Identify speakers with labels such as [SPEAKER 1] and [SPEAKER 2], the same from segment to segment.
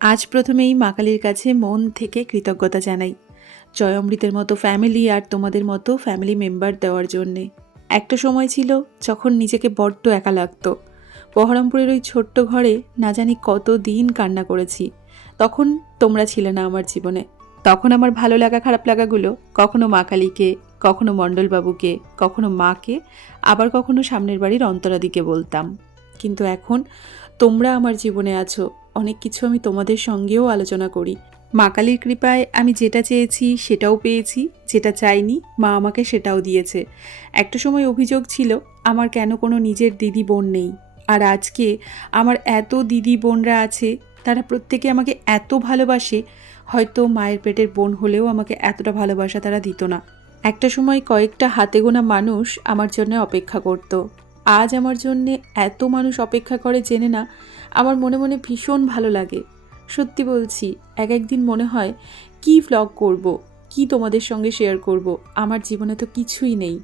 [SPEAKER 1] আজ প্রথমেই মা কালীর কাছে মন থেকে কৃতজ্ঞতা জানাই। জয় অমৃতের মতো ফ্যামিলি আর তোমাদের মতো ফ্যামিলি মেম্বার দেওয়ার জন্যে। একটা সময় ছিল যখন নিজেকে বড্ড একা লাগতো। বহরমপুরের ওই ছোট্ট ঘরে না জানি কত দিন কান্না করেছি। তখন তোমরা ছিলে না আমার জীবনে। তখন আমার ভালো লাগা, খারাপ লাগাগুলো কখনো মা কালীকে, কখনো মণ্ডলবাবুকে, কখনো মাকে, আবার কখনো সামনের বাড়ির অন্তরাদিকে বলতাম। কিন্তু এখন তোমরা আমার জীবনে আছো, অনেক কিছু আমি তোমাদের সঙ্গেও আলোচনা করি। মা কালীর কৃপায় আমি যেটা চেয়েছি সেটাও পেয়েছি, যেটা চাইনি মা আমাকে সেটাও দিয়েছে। একটা সময় অভিযোগ ছিল, আমার কেন কোনো নিজের দিদি বোন নেই? আর আজকে আমার এত দিদি বোনরা আছে, তারা প্রত্যেকে আমাকে এত ভালোবাসে হয়তো মায়ের পেটের বোন হলেও আমাকে এতটা ভালোবাসা তারা দিত না। একটা সময় কয়েকটা হাতে গোনা মানুষ আমার জন্য অপেক্ষা করত। আজ আমার জন্যে এত মানুষ অপেক্ষা করে জেনে না, আমার মনে মনে ভীষণ ভালো লাগে। সত্যি বলছি, এক একদিন মনে হয়, কি ভ্লগ করব, কি তোমাদের সঙ্গে শেয়ার করব, আমার জীবনে তো কিছুই নেই।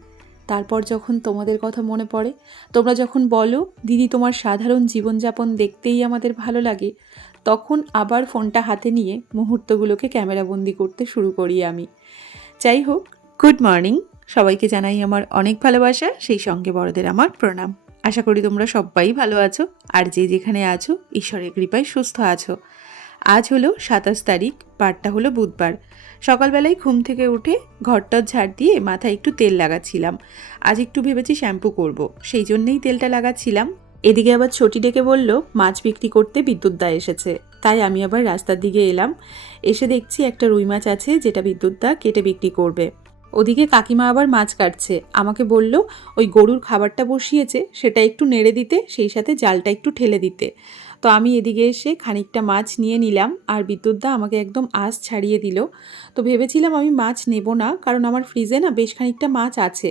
[SPEAKER 1] তারপর যখন তোমাদের কথা মনে পড়ে, তোমরা যখন বলো, দিদি, তোমার সাধারণ জীবনযাপন দেখতেই আমাদের ভালো লাগে। তখন আবার ফোনটা হাতে নিয়ে মুহূর্তগুলোকে ক্যামেরাবন্দি করতে শুরু করি আমি। যাই হোক গুড মর্নিং সবাইকে জানাই আমার অনেক ভালোবাসা, সেই সঙ্গে বড়দের আমার প্রণাম। আশা করি তোমরা সবাই ভালো আছো, আর যে যেখানে আছো, ঈশ্বরের কৃপায় সুস্থ আছো। আজ হলো সাতাশ তারিখ, বারটা হলো বুধবার। সকালবেলায় ঘুম থেকে উঠে ঘরটর ঝাড় দিয়ে মাথায় একটু তেল লাগাচ্ছিলাম। আজ একটু ভেবেছি শ্যাম্পু করব, সেই জন্যেই তেলটা লাগাচ্ছিলাম। এদিকে আবার ছটি ডেকে বলল, মাছ বিক্রি করতে বিদ্যুৎ দা এসেছে। তাই আমি আবার রাস্তার দিকে এলাম। এসে দেখছি একটা রুই মাছ আছে যেটা বিদ্যুৎ দা কেটে বিক্রি করবে। ওদিকে কাকিমা আবার মাছ কাটছে। আমাকে বলল, ওই গরুর খাবারটা বসিয়েছে, সেটা একটু নেড়ে দিতে, সেই সাথে জালটা একটু ঠেলে দিতে। তো আমি এদিকে এসে খানিকটা মাছ নিয়ে নিলাম আর বিদ্যুৎদা আমাকে একদম আঁশ ছাড়িয়ে দিল। তো ভেবেছিলাম আমি মাছ নেব না, কারণ আমার ফ্রিজে না বেশ খানিকটা মাছ আছে।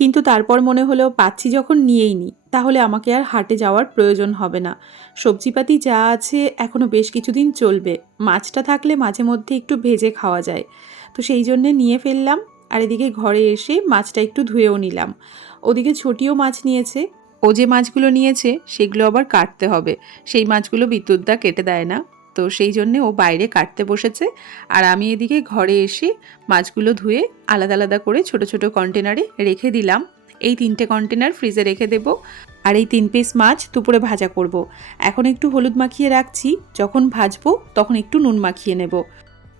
[SPEAKER 1] কিন্তু তারপর মনে হলো, পাচ্ছি যখন নিয়েই নি, তাহলে আমাকে আর হাটে যাওয়ার প্রয়োজন হবে না। সবজিপাতি যা আছে এখনও বেশ কিছুদিন চলবে। মাছটা থাকলে মাঝে মধ্যে একটু ভেজে খাওয়া যায়। তো সেই জন্যে নিয়ে ফেললাম, আর এদিকে ঘরে এসে মাছটা একটু ধুয়েও নিলাম। ওদিকে ছোটিও মাছ নিয়েছে। ও যে মাছগুলো নিয়েছে, সেগুলো আবার কাটতে হবে। সেই মাছগুলো বিদ্যুৎদা কেটে দেয় না। তো সেই জন্যে ও বাইরে কাটতে বসেছে। আর আমি এদিকে ঘরে এসে মাছগুলো ধুয়ে আলাদা আলাদা করে ছোট ছোট কন্টেনারে রেখে দিলাম। এই তিনটে কন্টেনার ফ্রিজে রেখে দেব। আর এই তিন পিস মাছ দুপুরে ভাজা করব। এখন একটু হলুদ মাখিয়ে রাখছি। যখন ভাজবো তখন একটু নুন মাখিয়ে নেব।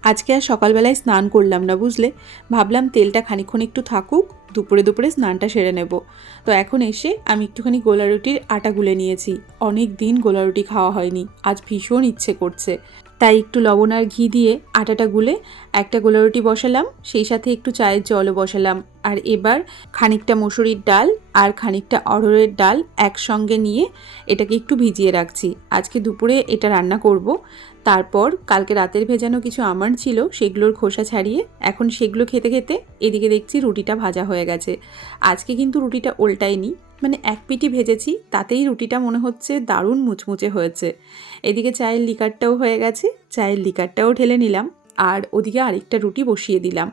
[SPEAKER 1] আজকে আর সকালবেলায় স্নান করলাম না বুঝলে? ভাবলাম তেলটা খানিক্ষণ একটু থাকুক। দুপুরে দুপুরে স্নানটা সেরে নেব। তো এখন এসে আমি একটুখানি গোলা রুটির আটা গুলে নিয়েছি। অনেক দিন গোলা রুটি খাওয়া হয়নি। আজ ভীষণ ইচ্ছে করছে। তাই একটু লবণ আর ঘি দিয়ে আটাটা গুলে একটা গোলা রুটি বসালাম, সেই সাথে একটু চায়ের জলও বসালাম। আর এবার খানিকটা মুসুরির ডাল আর খানিকটা অড়হরের ডাল একসঙ্গে নিয়ে এটাকে একটু ভিজিয়ে রাখছি। আজকে দুপুরে এটা রান্না করব। তারপর কালকে রাতের ভেজানো কিছু আমার ছিল, সেগুলোর খোসা ছাড়িয়ে এখন সেগুলো খেতে খেতে এদিকে দেখছি রুটিটা ভাজা হয়ে গেছে। আজকে কিন্তু রুটিটা ওল্টায়নি মানে এক পিটি ভেজেছি, তাতেই রুটিটা মনে হচ্ছে দারুণ মুচমুচে হয়েছে। এদিকে চায়ের লিকারটাও হয়ে গেছে, চায়ের লিকারটাও ঢেলে নিলাম, আর ওদিকে আরেকটা রুটি বসিয়ে দিলাম।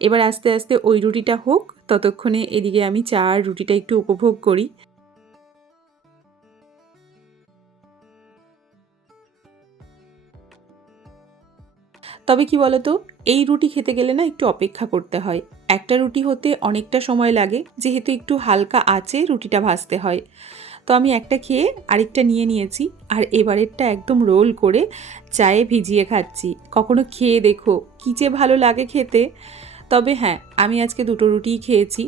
[SPEAKER 1] এবার আস্তে আস্তে ওই রুটিটা হোক, ততক্ষণে এদিকে আমি চা আর রুটিটা একটু উপভোগ করি। তবে কি বলতো, এই রুটি খেতে গেলে না একটু অপেক্ষা করতে হয়। একটা রুটি হতে অনেকটা সময় লাগে, যেহেতু একটু হালকা আঁচে রুটিটা ভাজতে হয়। তো আমি একটা খেয়ে আরেকটা নিয়ে নিয়েছি, আর এবারেরটা একদম রোল করে চায়ে ভিজিয়ে খাচ্ছি। কখনো খেয়ে দেখো, কী যে ভালো লাগে খেতে। তবে হ্যাঁ আমি আজকে দুটো রুটিই খেয়েছি,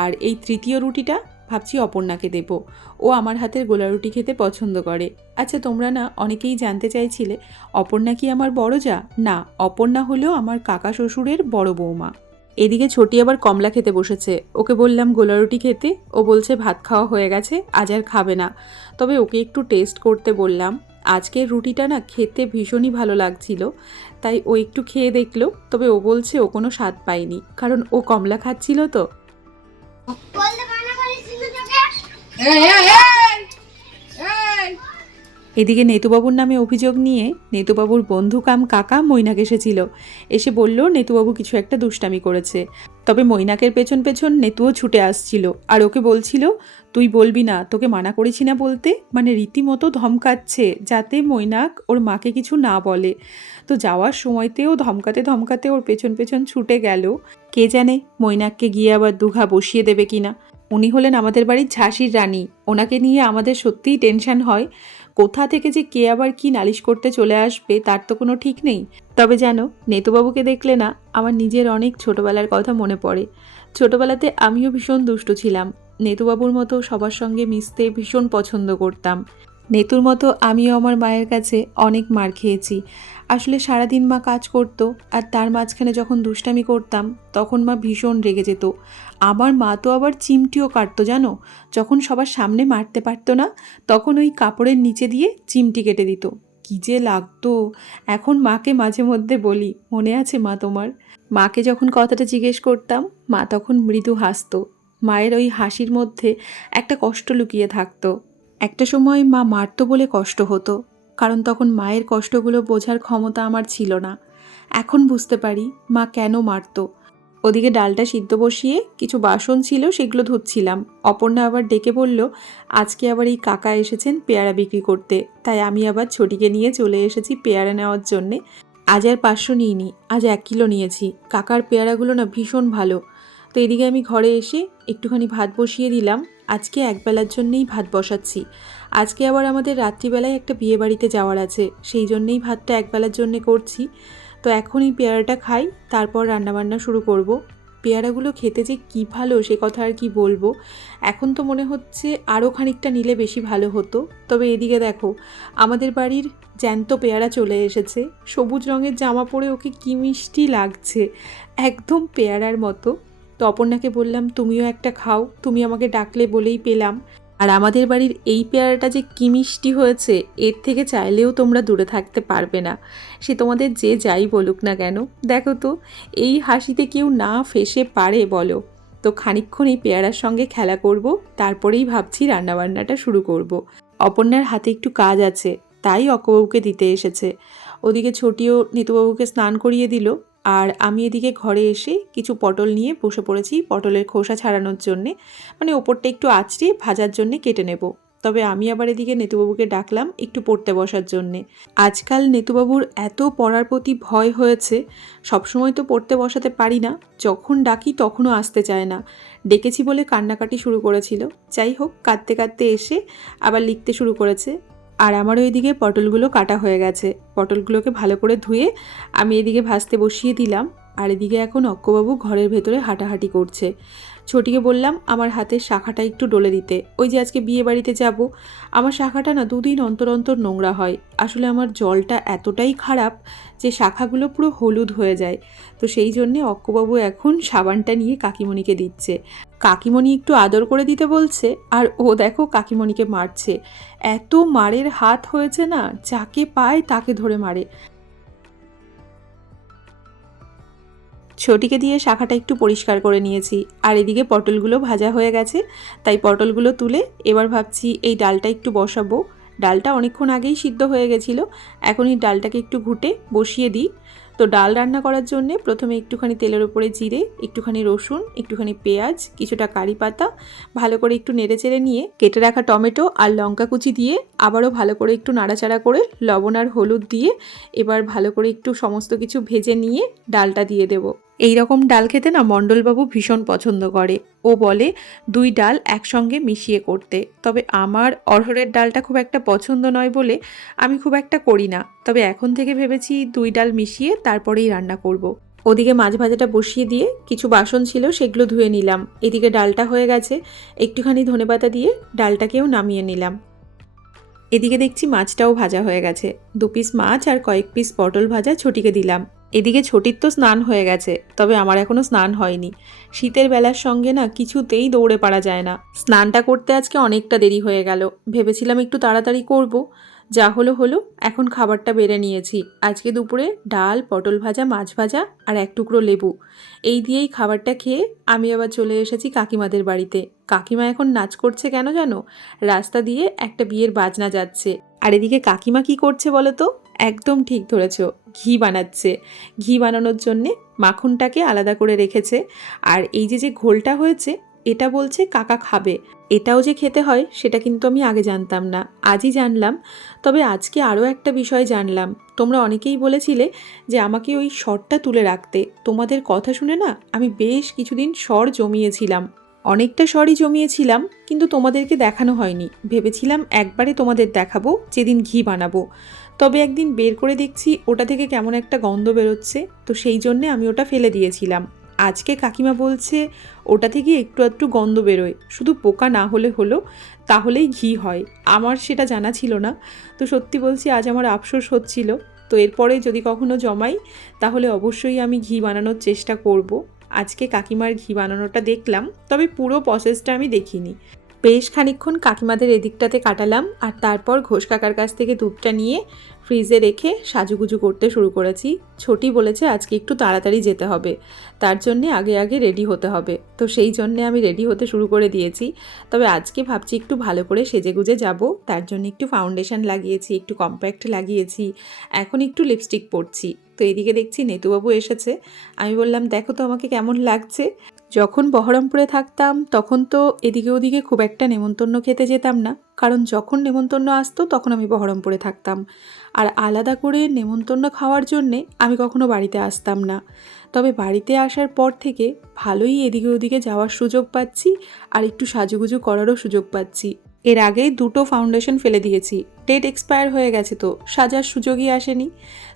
[SPEAKER 1] আর এই তৃতীয় রুটিটা ভাবছি অপর্ণাকে দেব। ও আমার হাতের গোলা রুটি খেতে পছন্দ করে। আচ্ছা তোমরা না অনেকেই জানতে চাইছিলে, অপর্ণা কি আমার বড় যা? না, অপর্ণা হলেও আমার কাকা শ্বশুরের বড় বৌমা। এদিকে ছোটি আবার কমলা খেতে বসেছে। ওকে বললাম, গোলা রুটি খেতে? ও বলছে, ভাত খাওয়া হয়ে গেছে, আজ আর খাবে না। তবে ওকে একটু টেস্ট করতে বললাম আজকের রুটিটা না খেতে ভীষণই ভালো লাগছিল, তাই ও একটু খেয়ে দেখল। তবে ও বলছে, ও কোনো স্বাদ পায়নি, কারণ ও কমলা খাচ্ছিল তো। এদিকে নেতুবাবুর নামে অভিযোগ নিয়ে নেতুবাবুর বন্ধু কাম কাকা মৈনাক এসেছিল। এসে বলল, নেতুবাবু কিছু একটা দুষ্টামি করেছে। তবে মৈনাকের পেছন পেছন নেতুও ছুটে আসছিল। আর ওকে বলছিল, তুই বলবি না, তোকে মানা করেছি না বলতে? মানে রীতিমতো ধমকাচ্ছে, যাতে মৈনাক ওর মাকে কিছু না বলে। তো যাওয়ার সময়তেও ধমকাতে ধমকাতে ওর পেছন পেছন ছুটে গেল। কে জানে মৈনাককে গিয়ে আবার দুঘা বসিয়ে দেবে কিনা? উনি হলেন আমাদের বাড়ির ঝাঁসির রানী। ওনাকে নিয়ে আমাদের সত্যিই টেনশন হয়। কোথা থেকে যে কে আবার কি নালিশ করতে চলে আসবে, তার তো কোনো ঠিক নেই। তবে যেন নেতুবাবুকে দেখলে না, আমার নিজের অনেক ছোটবেলার কথা মনে পড়ে। ছোটবেলাতে আমিও ভীষণ দুষ্টু ছিলাম। নেতুবাবুর মতো সবার সঙ্গে মিশতে ভীষণ পছন্দ করতাম। নেতুর মতো আমিও আমার মায়ের কাছে অনেক মার খেয়েছি। আসলে সারাদিন মা কাজ করতো আর তার মাঝখানে যখন দুষ্টামি করতাম, তখন মা ভীষণ রেগে যেত। আমার মা তো আবার চিমটিও কাটতো, জানো? যখন সবার সামনে মারতে পারতো না, তখন ওই কাপড়ের নিচে দিয়ে চিমটি কেটে দিত। কী যে লাগতো। এখন মাকে মাঝে মধ্যে বলি, মনে আছে মা তোমার? মাকে যখন কথাটা জিজ্ঞেস করতাম, মা তখন মৃদু হাসতো। মায়ের ওই হাসির মধ্যে একটা কষ্ট লুকিয়ে থাকতো। একটা সময় মা মারতো বলে কষ্ট হতো, কারণ তখন মায়ের কষ্টগুলো বোঝার ক্ষমতা আমার ছিল না। এখন বুঝতে পারি মা কেন মারতো। ওদিকে ডালটা সিদ্ধ বসিয়ে কিছু বাসন ছিল সেগুলো ধুচ্ছিলাম। অপর্ণা আবার ডেকে বলল, আজকে আবার এই কাকা এসেছেন পেয়ারা বিক্রি করতে। তাই আমি আবার ছটিকে নিয়ে চলে এসেছি পেয়ারা নেওয়ার জন্যে। আজ আর পাঁচশো নিইনি, আজ এক কিলো নিয়েছি। কাকার পেয়ারাগুলো না ভীষণ ভালো। তো এদিকে আমি ঘরে এসে একটুখানি ভাত বসিয়ে দিলাম আজকে একবেলার জন্যেই ভাত বসাচ্ছি। আজকে আবার আমাদের রাত্রিবেলায় একটা বিয়ে বাড়িতে যাওয়ার আছে। সেই জন্যেই ভাতটা একবেলার জন্যে করছি। তো এখন এই পেয়ারাটা খাই, তারপর রান্নাবান্না শুরু করব। পেয়ারাগুলো খেতে যে কী ভালো, সে কথা আর কি বলব। এখন তো মনে হচ্ছে আরও খানিকটা নিলে বেশি ভালো হতো। তবে এদিকে দেখো, আমাদের বাড়ির জ্যান্ত পেয়ারা চলে এসেছে। সবুজ রঙের জামা পরে ওকে কী মিষ্টি লাগছে। একদম পেয়ারার মতো। তো অপর্ণাকে বললাম, তুমিও একটা খাও, তুমি আমাকে ডাকলে বলেই পেলাম। আর আমাদের বাড়ির এই পেয়ারাটা যে কি মিষ্টি হয়েছে, এর থেকে চাইলেও তোমরা দূরে থাকতে পারবে না। সে তোমাদের যে যাই বলুক না কেন, দেখো তো, এই হাসিতে কেউ না ফেসে পারে বলো। তো খানিক্ষণ এই পেয়ারার সঙ্গে খেলা করব, তারপরেই ভাবছি রান্নাবান্নাটা শুরু করব। অপর্ণার হাতে একটু কাজ আছে, তাই অকবাবুকে দিতে এসেছে। ওদিকে ছোটিও নিতুবাবুকে স্নান করিয়ে দিল আর আমি এদিকে ঘরে এসে কিছু পটল নিয়ে বসে পড়েছি পটলের খোসা ছাড়ানোর জন্যে। মানে ওপরটা একটু আঁচড়ে ভাজার জন্যে কেটে নেব। তবে আমি আবার এদিকে নেতুবাবুকে ডাকলাম একটু পড়তে বসার জন্যে। আজকাল নেতুবাবুর এত পড়ার প্রতি ভয় হয়েছে, সবসময় তো পড়তে বসাতে পারি না, যখন ডাকি তখনও আসতে চায় না। ডেকেছি বলে কান্নাকাটি শুরু করেছিল। যাই হোক, কাঁদতে কাঁদতে এসে আবার লিখতে শুরু করেছে। আর আমার ওইদিকে পটলগুলো কাটা হয়ে গেছে। পটলগুলোকে ভালো করে ধুয়ে আমি এদিকে ভাজতে বসিয়ে দিলাম। আর এদিকে এখন অক্কবাবু ঘরের ভেতরে হাঁটাহাঁটি করছে। ছোটিকে বললাম, আমার হাতের শাখাটা একটু ডলে দিতে। ওই যে আজকে বিয়ে বাড়িতে যাব। আমার শাখাটা না দুদিন অন্তর অন্তর নোংরা হয়। আসলে আমার জলটা এতটাই খারাপ যে শাখাগুলো পুরো হলুদ হয়ে যায়। তো সেই জন্যে অক্কবাবু এখন সাবানটা নিয়ে কাকিমণিকে দিচ্ছে। কাকিমণি একটু আদর করে দিতে বলছে, আর ও দেখো কাকিমণিকে মারছে। এত মারের হাত হয়েছে না, যাকে পায় তাকে ধরে মারে। ছটিকে দিয়ে শাখাটা একটু পরিষ্কার করে নিয়েছি, আর এদিকে পটলগুলো ভাজা হয়ে গেছে, তাই পটলগুলো তুলে এবার ভাবছি এই ডালটা একটু বসাবো। ডালটা অনেকক্ষণ আগেই সিদ্ধ হয়ে গেছিল, এখন এই ডালটাকে একটু ঘুটে বসিয়ে দিই। তো ডাল রান্না করার জন্যে প্রথমে একটুখানি তেলের উপরে জিরে, একটুখানি রসুন, একটুখানি পেঁয়াজ, কিছুটা কারি পাতা, ভালো করে একটু নেড়ে চেড়ে নিয়ে কেটে রাখা টমেটো আর লঙ্কা কুচি দিয়ে আবারও ভালো করে একটু নাড়াচাড়া করে লবণ আর হলুদ দিয়ে এবার ভালো করে একটু সমস্ত কিছু ভেজে নিয়ে ডালটা দিয়ে দেবো। এই রকম ডাল খেতে না মণ্ডলবাবু ভীষণ পছন্দ করে। ও বলে, দুই ডাল একসঙ্গে মিশিয়ে করতে। তবে আমার অরহরের ডালটা খুব একটা পছন্দ নয় বলে আমি খুব একটা করি না। তবে এখন থেকে ভেবেছি দুই ডাল মিশিয়ে তারপরেই রান্না করব। ওদিকে মাছ ভাজাটা বসিয়ে দিয়ে কিছু বাসন ছিল, সেগুলো ধুয়ে নিলাম। এদিকে ডালটা হয়ে গেছে। একটুখানি ধনেপাতা দিয়ে ডালটাকেও নামিয়ে নিলাম। এদিকে দেখছি মাছটাও ভাজা হয়ে গেছে। দু পিস মাছ আর কয়েক পিস পটল ভাজা ছটিকে দিলাম। এদিকে ছোটির তো স্নান হয়ে গেছে, তবে আমার এখনও স্নান হয়নি। শীতের বেলার সঙ্গে না কিছুতেই দৌড়ে পারা যায় না। স্নানটা করতে আজকে অনেকটা দেরি হয়ে গেল। ভেবেছিলাম একটু তাড়াতাড়ি করব। যা হলো হলো, এখন খাবারটা বেড়ে নিয়েছি। আজকে দুপুরে ডাল, পটল ভাজা, মাছ ভাজা আর এক টুকরো লেবু। এই দিয়েই খাবারটা খেয়ে আমি আবার চলে এসেছি কাকিমাদের বাড়িতে। কাকিমা এখন নাচ করছে কেন জানো? রাস্তা দিয়ে একটা বিয়ের বাজনা যাচ্ছে। আর এদিকে কাকিমা কি করছে বলো তো? একদম ঠিক ধরেছ। ঘি বানাচ্ছে। ঘি বানানোর জন্যে মাখনটাকে আলাদা করে রেখেছে। আর এই যে যে ঘোলটা হয়েছে, এটা বলছে কাকা খাবে। এটাও যে খেতে হয়, সেটা কিন্তু আমি আগে জানতাম না। আজই জানলাম। তবে আজকে আরও একটা বিষয় জানলাম। তোমরা অনেকেই বলেছিলে যে, আমাকে ওই স্বরটা তুলে রাখতে। তোমাদের কথা শুনে না, আমি বেশ কিছুদিন স্বর জমিয়েছিলাম। অনেকটা স্বরই জমিয়েছিলাম, কিন্তু তোমাদেরকে দেখানো হয়নি। ভেবেছিলাম একবারে তোমাদের দেখাবো, যেদিন ঘি বানাবো। তবে একদিন বের করে দেখছি ওটা থেকে কেমন একটা গন্ধ বেরোচ্ছে, তো সেই জন্যে আমি ওটা ফেলে দিয়েছিলাম। আজকে কাকিমা বলছে, ওটা থেকে একটু একটু গন্ধ বেরোয়, শুধু পোকা না হলে হলো, তাহলেই ঘি হয়। আমার সেটা জানা ছিল না, তো সত্যি বলছি আজ আমার আফসোস হচ্ছিল। তো এরপরে যদি কখনো জমাই, তাহলে অবশ্যই আমি ঘি বানানোর চেষ্টা করব। আজকে কাকিমার ঘি বানানোটা দেখলাম, তবে পুরো প্রসেসটা আমি দেখিনি। বেশ খানিক্ষণ কাকিমাদের এদিকটাতে কাটালাম আর তারপর ঘোষ কাকার কাছ থেকে দুধটা নিয়ে ফ্রিজে রেখে সাজুগুজু করতে শুরু করেছি। ছোটি বলেছে, আজকে একটু তাড়াতাড়ি যেতে হবে। তার জন্যে আগে আগে রেডি হতে হবে। তো সেই জন্যে আমি রেডি হতে শুরু করে দিয়েছি। তবে আজকে ভাবছি একটু ভালো করে সেজেগুজে যাব। তার জন্য একটু ফাউন্ডেশন লাগিয়েছি, একটু কম্প্যাক্ট লাগিয়েছি। এখন একটু লিপস্টিক পরছি। তো এদিকে দেখছি নেতুবাবু এসেছে। আমি বললাম, দেখো তো আমাকে কেমন লাগছে। যখন বহরমপুরে থাকতাম, তখন তো এদিকে ওদিকে খুব একটা নেমন্তন্ন খেতে যেতাম না। কারণ যখন নেমন্তন্ন আসতো, তখন আমি বহরমপুরে থাকতাম। আর আলাদা করে নেমন্তন্ন খাওয়ার জন্যে আমি কখনো বাড়িতে আসতাম না। তবে বাড়িতে আসার পর থেকে ভালোই এদিকে ওদিকে যাওয়ার সুযোগ পাচ্ছি আর একটু সাজুগুজু করারও সুযোগ পাচ্ছি। এর আগেই দুটো ফাউন্ডেশন ফেলে দিয়েছি। ডেট এক্সপায়ার হয়ে গেছে তো, সাজার সুযোগই আসেনি।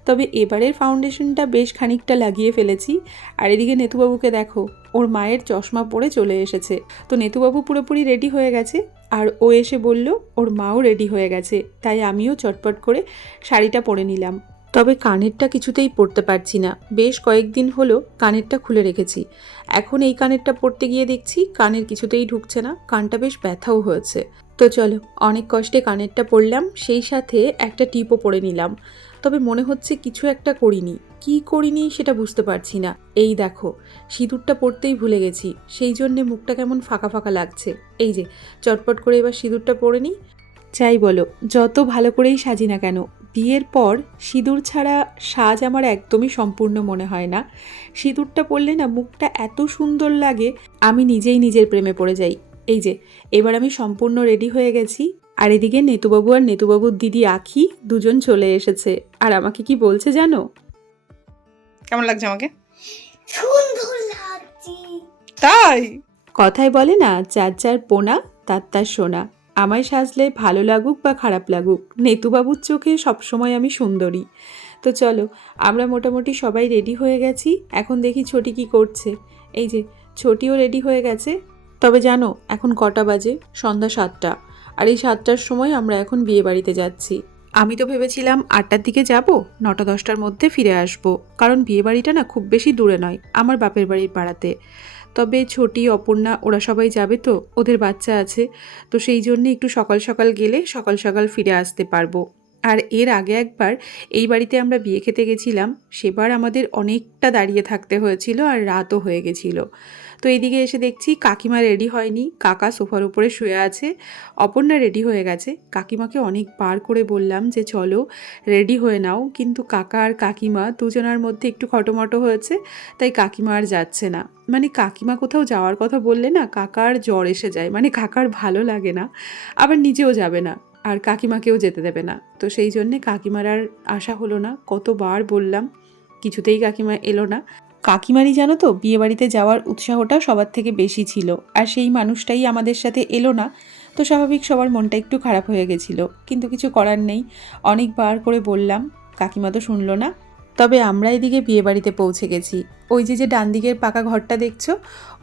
[SPEAKER 1] তবে এবারের ফাউন্ডেশনটা বেশ খানিকটা লাগিয়ে ফেলেছি। আর এদিকে নেতুবাবুকে দেখো, ওর মায়ের চশমা পরে চলে এসেছে। তো নেতুবাবু পুরোপুরি রেডি হয়ে গেছে। আর ও এসে বলল, ওর মাও রেডি হয়ে গেছে। তাই আমিও চটপট করে শাড়িটা পরে নিলাম। তবে কানেরটা কিছুতেই পরতে পারছি না। বেশ কয়েকদিন হলো কানেরটা খুলে রেখেছি। এখন এই কানেরটা পরতে গিয়ে দেখছি কানের কিছুতেই ঢুকছে না, কানটা বেশ ব্যথাও হয়েছে। তো চলো, অনেক কষ্টে কানেরটা পরলাম সেই সাথে একটা টিপও পরে নিলাম। তবে মনে হচ্ছে কিছু একটা করিনি। কি করিনি সেটা বুঝতে পারছি না। এই দেখো, সিঁদুরটা পরতেই ভুলে গেছি। সেই জন্যে মুখটা কেমন ফাঁকা ফাঁকা লাগছে। এই যে, চটপট করে এবার সিঁদুরটা পরে নিই। চাই বলো যত ভালো করেই সাজি না কেন। বিয়ের পর সিঁদুর ছাড়া সাজ আমার একদমই সম্পূর্ণ মনে হয় না। সিঁদুরটা পরলে না মুখটা এত সুন্দর লাগে আমি নিজেই নিজের প্রেমে পড়ে যাই। এই যে এবার আমি সম্পূর্ণ রেডি হয়ে গেছি। আর এদিকে নেতুবাবু আর নেতুবাবুর দিদি আখি দুজন চলে এসেছে। আর আমাকে কি বলছে জানো?
[SPEAKER 2] কেমন লাগছে আমাকে? তাই?
[SPEAKER 1] কথায় বলে না যার যার পোনা তার তার সোনা। আমায় সাজলে ভালো লাগুক বা খারাপ লাগুক, নেতুবাবুর চোখে সবসময় আমি সুন্দরী। তো চলো, আমরা মোটামুটি সবাই রেডি হয়ে গেছি, এখন দেখি ছোটি কি করছে। এই যে, ছোটিও রেডি হয়ে গেছে। তবে জানো, এখন কটা বাজে? সন্ধ্যা সাতটা। আর এই সাতটার সময় আমরা এখন বিয়ে বাড়িতে যাচ্ছি। আমি তো ভেবেছিলাম আটটার দিকে যাব, নটা দশটার মধ্যে ফিরে আসব। কারণ বিয়ে বাড়িটা না খুব বেশি দূরে নয়, আমার বাপের বাড়ির পাড়াতে। তবে ছোটি, অপর্ণা, ওরা সবাই যাবে তো, ওদের বাচ্চা আছে। তো সেই জন্যে একটু সকাল সকাল গেলে সকাল সকাল ফিরে আসতে পারব। আর এর আগে একবার এই বাড়িতে আমরা বিয়ে খেতে গেছিলাম, সেবার আমাদের অনেকটা দাঁড়িয়ে থাকতে হয়েছিল আর রাতও হয়ে গেছিল। তো এইদিকে এসে দেখছি কাকিমা রেডি হয়নি। কাকা সোফার উপরে শুয়ে আছে। অপর্ণা রেডি হয়ে গেছে। কাকিমাকে অনেক অনেকবার করে বললাম যে, চলো রেডি হয়ে নাও। কিন্তু কাকা আর কাকিমা দুজনার মধ্যে একটু খটোমটো হয়েছে, তাই কাকিমা আর যাচ্ছে না। মানে কাকিমা কোথাও যাওয়ার কথা বললে না কাকার জ্বর এসে যায়। মানে কাকার ভালো লাগে না, আবার নিজেও যাবে না, আর কাকিমাকেও যেতে দেবে না। তো সেই জন্যে কাকিমার আর আশা হলো না। কতবার বললাম, কিছুতেই কাকিমা এলো না। কাকিমারই জানো তো, বিয়েবাড়িতে যাওয়ার উৎসাহটা সবার থেকে বেশি ছিল। আর সেই মানুষটাই আমাদের সাথে এলো না, তো স্বাভাবিক সবার মনটা একটু খারাপ হয়ে গেছিল। কিন্তু কিছু করার নেই। অনেকবার করে বললাম, কাকিমা তো শুনলো না। তবে আমরা এদিকে বিয়েবাড়িতে পৌঁছে গেছি। ওই যে যে ডান দিকের পাকা ঘরটা দেখছ,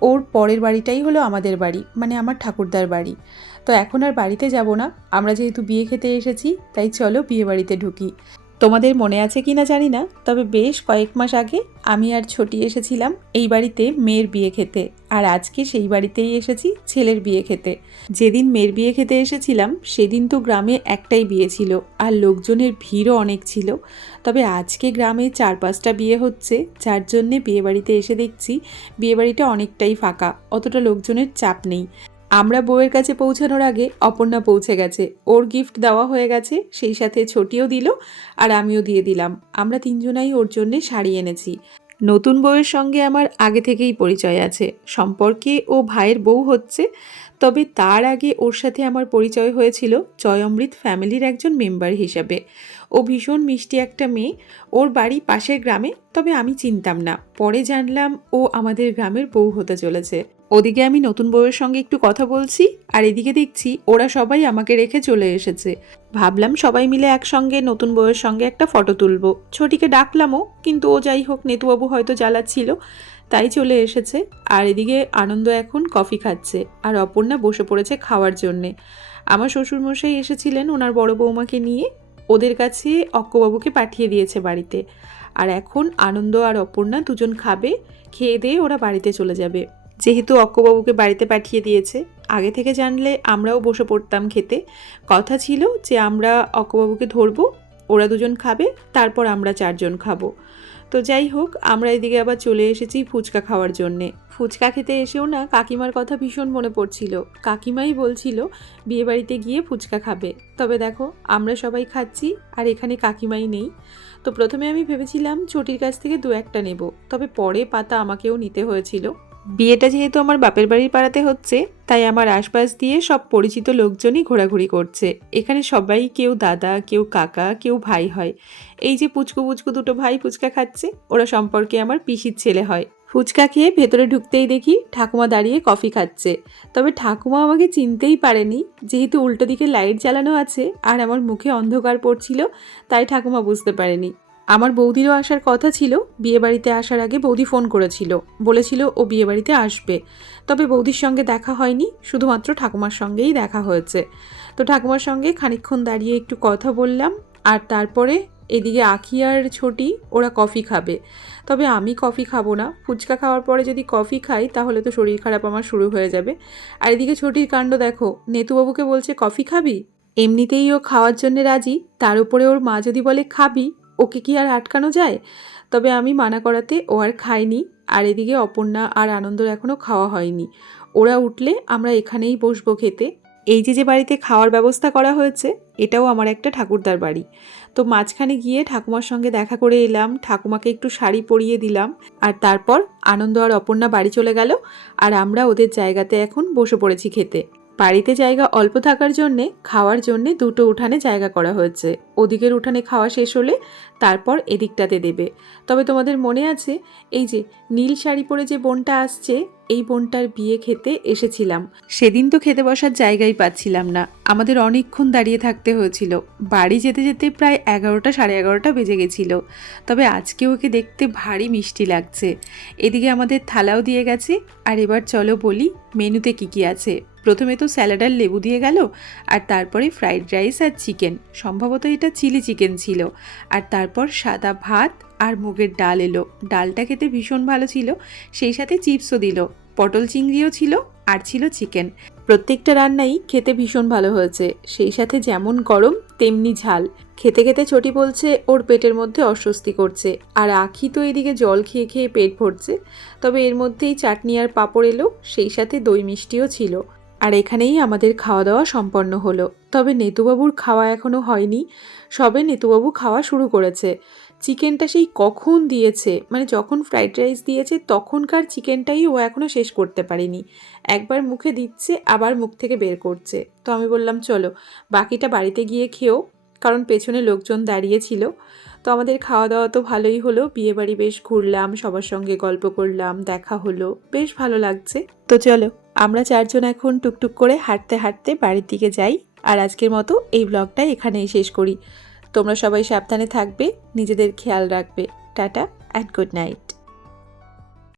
[SPEAKER 1] ওর পরের বাড়িটাই হলো আমাদের বাড়ি মানে আমার ঠাকুরদার বাড়ি। তো এখন আর বাড়িতে যাব না। আমরা যেহেতু বিয়ে খেতে এসেছি, তাই চলো বিয়ে বাড়িতে ঢুকি। তোমাদের মনে আছে কি না জানি না, তবে বেশ কয়েক মাস আগে আমি আর ছোটি এসেছিলাম এই বাড়িতে মেয়ের বিয়ে খেতে, আর আজকে সেই বাড়িতেই এসেছি ছেলের বিয়ে খেতে। যেদিন মেয়ের বিয়ে খেতে এসেছিলাম, সেদিন তো গ্রামে একটাই বিয়ে ছিল, আর লোকজনের ভিড়ও অনেক ছিল। তবে আজকে গ্রামে চার পাঁচটা বিয়ে হচ্ছে, যার জন্যে বিয়ে বাড়িতে এসে দেখছি বিয়ে বাড়িটা অনেকটাই ফাঁকা, অতটা লোকজনের চাপ নেই। আমরা বউয়ের কাছে পৌঁছানোর আগে অপর্ণা পৌঁছে গেছে। ওর গিফট দেওয়া হয়ে গেছে, সেই সাথে ছোটিও দিল আর আমিও দিয়ে দিলাম। আমরা তিনজনাই ওর জন্যে শাড়ি এনেছি। নতুন বউয়ের সঙ্গে আমার আগে থেকেই পরিচয় আছে। সম্পর্কে ও ভাইয়ের বউ হচ্ছে, তবে তার আগে ওর সাথে আমার পরিচয় হয়েছিল জয়অমৃত ফ্যামিলির একজন মেম্বার হিসাবে। ও ভীষণ মিষ্টি একটা মেয়ে। ওর বাড়ি পাশের গ্রামে, তবে আমি চিনতাম না। পরে জানলাম ও আমাদের গ্রামের বউ হতে চলেছে। ওদিকে আমি নতুন বউয়ের সঙ্গে একটু কথা বলছি, আর এদিকে দেখছি ওরা সবাই আমাকে রেখে চলে এসেছে। ভাবলাম সবাই মিলে একসঙ্গে নতুন বউয়ের সঙ্গে একটা ফটো তুলবো। ছোটিকে ডাকলামও, কিন্তু ও যাই হোক, নেতুবাবু হয়তো জ্বালাচ্ছিল, তাই চলে এসেছে। আর এদিকে আনন্দ এখন কফি খাচ্ছে, আর অপর্ণা বসে পড়েছে খাওয়ার জন্যে। আমার শ্বশুরমশাই এসেছিলেন ওনার বড় বৌমাকে নিয়ে, ওদের কাছে অক্কবাবুকে পাঠিয়ে দিয়েছে বাড়িতে। আর এখন আনন্দ আর অপর্ণা দুজন খাবে, খেয়ে দিয়ে ওরা বাড়িতে চলে যাবে। যেহেতু অক্কবাবুকে বাড়িতে পাঠিয়ে দিয়েছে, আগে থেকে জানলে আমরাও বসে পড়তাম খেতে। কথা ছিল যে আমরা অক্কবাবুকে ধরবো, ওরা দুজন খাবে, তারপর আমরা চারজন খাব। তো যাই হোক, আমরা এদিকে আবার চলে এসেছি ফুচকা খাওয়ার জন্যে। ফুচকা খেতে এসেও না কাকিমার কথা ভীষণ মনে পড়ছিল। কাকিমাই বলছিল বিয়েবাড়িতে গিয়ে ফুচকা খাবে। তবে দেখো, আমরা সবাই খাচ্ছি আর এখানে কাকিমাই নেই। তো প্রথমে আমি ভেবেছিলাম ছোটির কাছ থেকে দু একটা নেব। তবে পরে পাতা আমাকেও নিতে হয়েছিল। বিয়েটা যেহেতু আমার বাপের বাড়ির পাড়াতে হচ্ছে, তাই আমার আশপাশ দিয়ে সব পরিচিত লোকজনই ঘোরাঘুরি করছে। এখানে সবাই কেউ দাদা, কেউ কাকা, কেউ ভাই হয়। এই যে পুচকু পুচকু দুটো ভাই ফুচকা খাচ্ছে, ওরা সম্পর্কে আমার পিসির ছেলে হয়। ফুচকা খেয়ে ভেতরে ঢুকতেই দেখি ঠাকুমা দাঁড়িয়ে কফি খাচ্ছে। তবে ঠাকুমা আমাকে চিনতেই পারেনি, যেহেতু উল্টো দিকে লাইট জ্বালানো আছে আর আমার মুখে অন্ধকার পড়ছিল, তাই ঠাকুমা বুঝতে পারেনি। আমার বৌদিরও আসার কথা ছিল, বিয়েবাড়িতে আসার আগে বৌদি ফোন করেছিল। বলেছিল ও বিয়েবাড়িতে আসবে। তবে বৌদির সঙ্গে দেখা হয়নি, শুধুমাত্র ঠাকুমার সঙ্গেই দেখা হয়েছে। তো ঠাকুমার সঙ্গে খানিকক্ষণ দাঁড়িয়ে একটু কথা বললাম, আর তারপরে এদিকে আখি আর ছোটি, ওরা কফি খাবে। তবে আমি কফি খাব না। ফুচকা খাওয়ার পরে যদি কফি খাই, তাহলে তো শরীর খারাপ আমার শুরু হয়ে যাবে। আর এদিকে ছোটির কাণ্ড দেখো, নেতুবাবুকে বলছে, কফি খাবি? এমনিতেই ও খাওয়ার জন্য রাজি, তার উপরে ওর মা যদি বলে, খাবি? ওকে কি আর আটকানো যায়? তবে আমি মানা করাতে ও আর খায়নি, আর এদিকে অপর্ণা আর আনন্দর এখনও খাওয়া হয়নি। ওরা উঠলে আমরা এখানেই বসবো খেতে। এই যে যে বাড়িতে খাওয়ার ব্যবস্থা করা হয়েছে, এটাও আমার একটা ঠাকুরদার বাড়ি। তো মাঝখানে গিয়ে ঠাকুমার সঙ্গে দেখা করে এলাম, ঠাকুমাকে একটু শাড়ি পরিয়ে দিলাম, আর তারপর আনন্দ আর অপর্ণা বাড়ি চলে গেল, আর আমরা ওদের জায়গাতে এখন বসে পড়েছি খেতে। বাড়িতে জায়গা অল্প থাকার জন্যে, খাওয়ার জন্যে দুটো উঠানে জায়গা করা হয়েছে। ওদিকের উঠানে খাওয়া শেষ হলে তারপর এদিকটাতে দেবে। তবে তোমাদের মনে আছে, এই যে নীল শাড়ি পরে যে বোনটা আসছে, এই বোনটার বিয়ে খেতে এসেছিলাম। সেদিন তো খেতে বসার জায়গাই পাচ্ছিলাম না। আমাদের অনেকক্ষণ দাঁড়িয়ে থাকতে হয়েছিল। বাড়ি যেতে যেতে প্রায় এগারোটা সাড়ে এগারোটা বেজে গেছিল। তবে আজকে ওকে দেখতে ভারী মিষ্টি লাগছে। এদিকে আমাদের থালাও দিয়ে গেছে। আর এবার চলো বলি, মেনুতে কি কি আছে? প্রথমে তো স্যালাড আর লেবু দিয়ে গেল, আর তারপরে ফ্রাইড রাইস আর চিকেন। সম্ভবত এটা চিলি চিকেন ছিল। আর তারপর সাদা ভাত আর মুগের ডাল এলো। ডালটা খেতে ভীষণ ভালো ছিল। সেই সাথে চিপসও দিল। পটল চিংড়িও ছিল আর ছিল চিকেন। প্রত্যেকটা রান্নাই খেতে ভীষণ ভালো হয়েছে। সেই সাথে যেমন গরম, তেমনি ঝাল। খেতে খেতে ছোটি বলছে, ওর পেটের মধ্যে অস্বস্তি করছে। আর আখি তো এদিকে জল খেয়ে খেয়ে পেট ভরছে। তবে এর মধ্যেই চাটনি আর পাঁপড় এলো, সেই সাথে দই মিষ্টিও ছিল। আর এখানেই আমাদের খাওয়া দাওয়া সম্পন্ন হলো। তবে নেতুবাবুর খাওয়া এখনও হয়নি। সবে নেতুবাবু খাওয়া শুরু করেছে। চিকেনটা সেই কখন দিয়েছে? মানে যখন ফ্রাইড রাইস দিয়েছে, তখনকার চিকেনটাই ও এখনও শেষ করতে পারেনি। একবার মুখে দিচ্ছে, আবার মুখ থেকে বের করছে। তো আমি বললাম, চলো, বাকিটা বাড়িতে গিয়ে খেও, কারণ পেছনে লোকজন দাঁড়িয়ে ছিল। তো আমাদের খাওয়া দাওয়া তো ভালোই হলো। বিয়েবাড়ি বেশ ঘুরলাম, সবার সঙ্গে গল্প করলাম, দেখা হলো। বেশ ভালো লাগছে। তো চলো, আমরা চারজন এখন টুকটুক করে হাঁটতে হাঁটতে বাড়ির দিকে যাই। আর আজকের মতো এই ব্লগটা এখানেই শেষ করি। তোমরা সবাই সাবধানে থাকবে নিজেদের খেয়াল রাখবে। Tata and good night